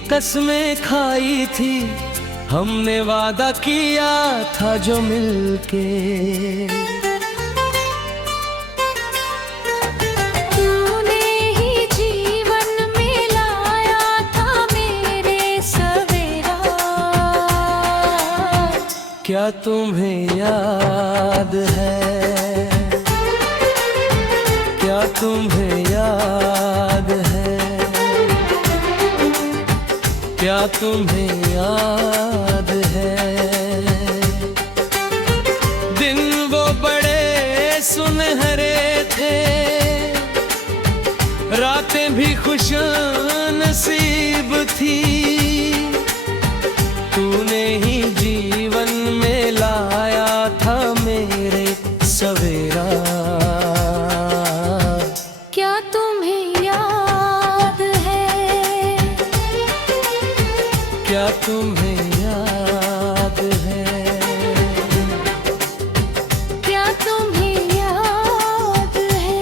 कसमें खाई थी, हमने वादा किया था जो मिलके। तूने ही जीवन में लाया था मेरे सवेरा। क्या तुम्हें याद है, क्या तुम्हें याद है, क्या तुम्हें याद है। दिन वो बड़े सुनहरे थे, रातें भी खुश नसीब थी। तूने ही जीवन में लाया था मेरे सवेरा। क्या तुम्हें याद है, क्या तुम्हें याद है, क्या तुम्हें याद है।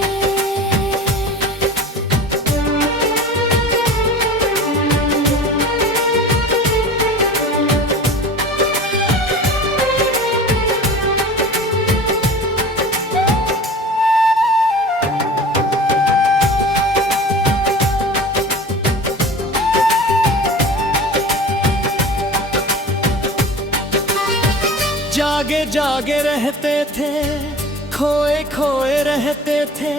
जागे जागे रहते थे, खोए खोए रहते थे,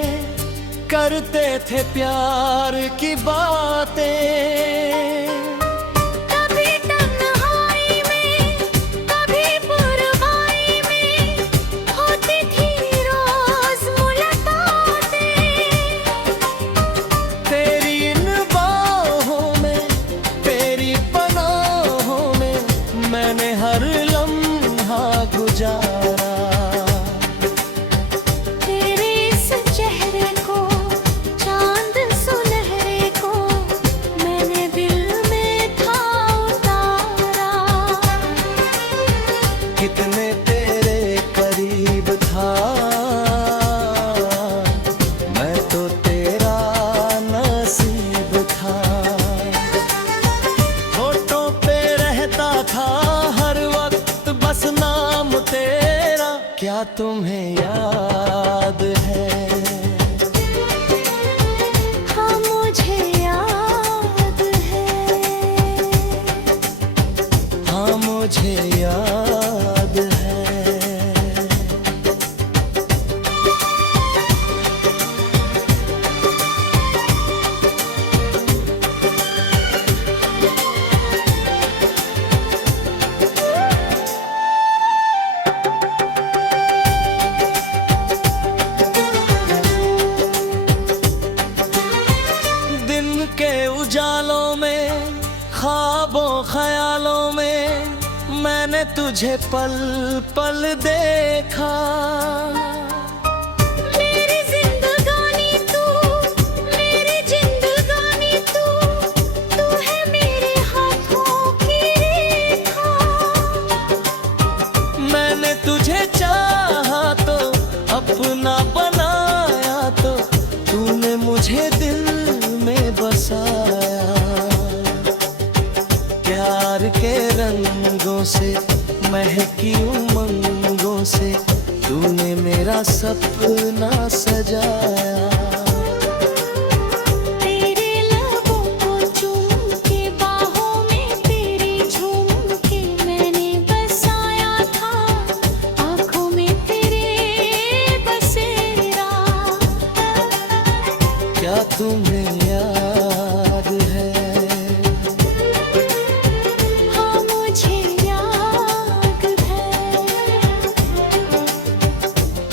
करते थे प्यार की बातें। कभी तन्हाई में, कभी पुरवाई में, होती थी रोज मुलाकातें। तेरी इन बाहों में, तेरी पनाहों में मैंने हर लम्हा गुजारा। तेरे इस चेहरे को, चांद सुनहरे को, मैंने दिल में था उतारा। कितने तेरे करीब था मैं, तो तेरा नसीब था। होठों पे रहता था हर वक्त बस नाम तेरा। क्या तुम्हें याद है, हाँ मुझे याद है, हाँ मुझे याद है। दिन के उजालों में, ख्वाबों ख्यालों में मैंने तुझे पल पल देखा। मेरी जिंदगानी तू, मेरी जिंदगानी तू, तू है मेरे हाथों की रेखा। मैंने तुझे चाहा तो अपना बनाया, तो तूने मुझे दिल में बसाया। प्यार के रंगों से, महकी उमंगों से तूने मेरा सपना सजाया। तेरे लबों को चूम के, बाहों में तेरी झूम के, मैंने बसाया था आँखों में तेरे बसेरा। क्या तुम्हें याद है, हाँ मुझे याद है,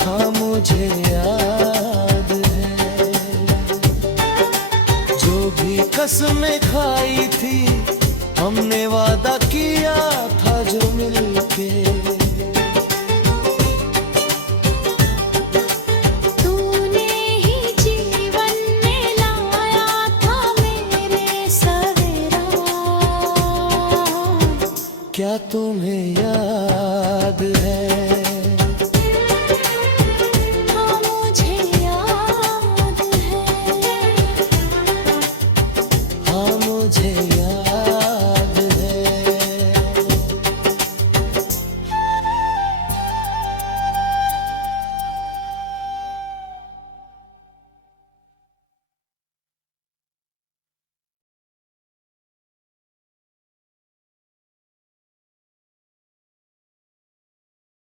हाँ मुझे याद है। जो भी कसमें खाई थी, हमने वादा किया था जो मिलके। तूने ही जीवन में लाया था मेरे सवेरा। क्या तुम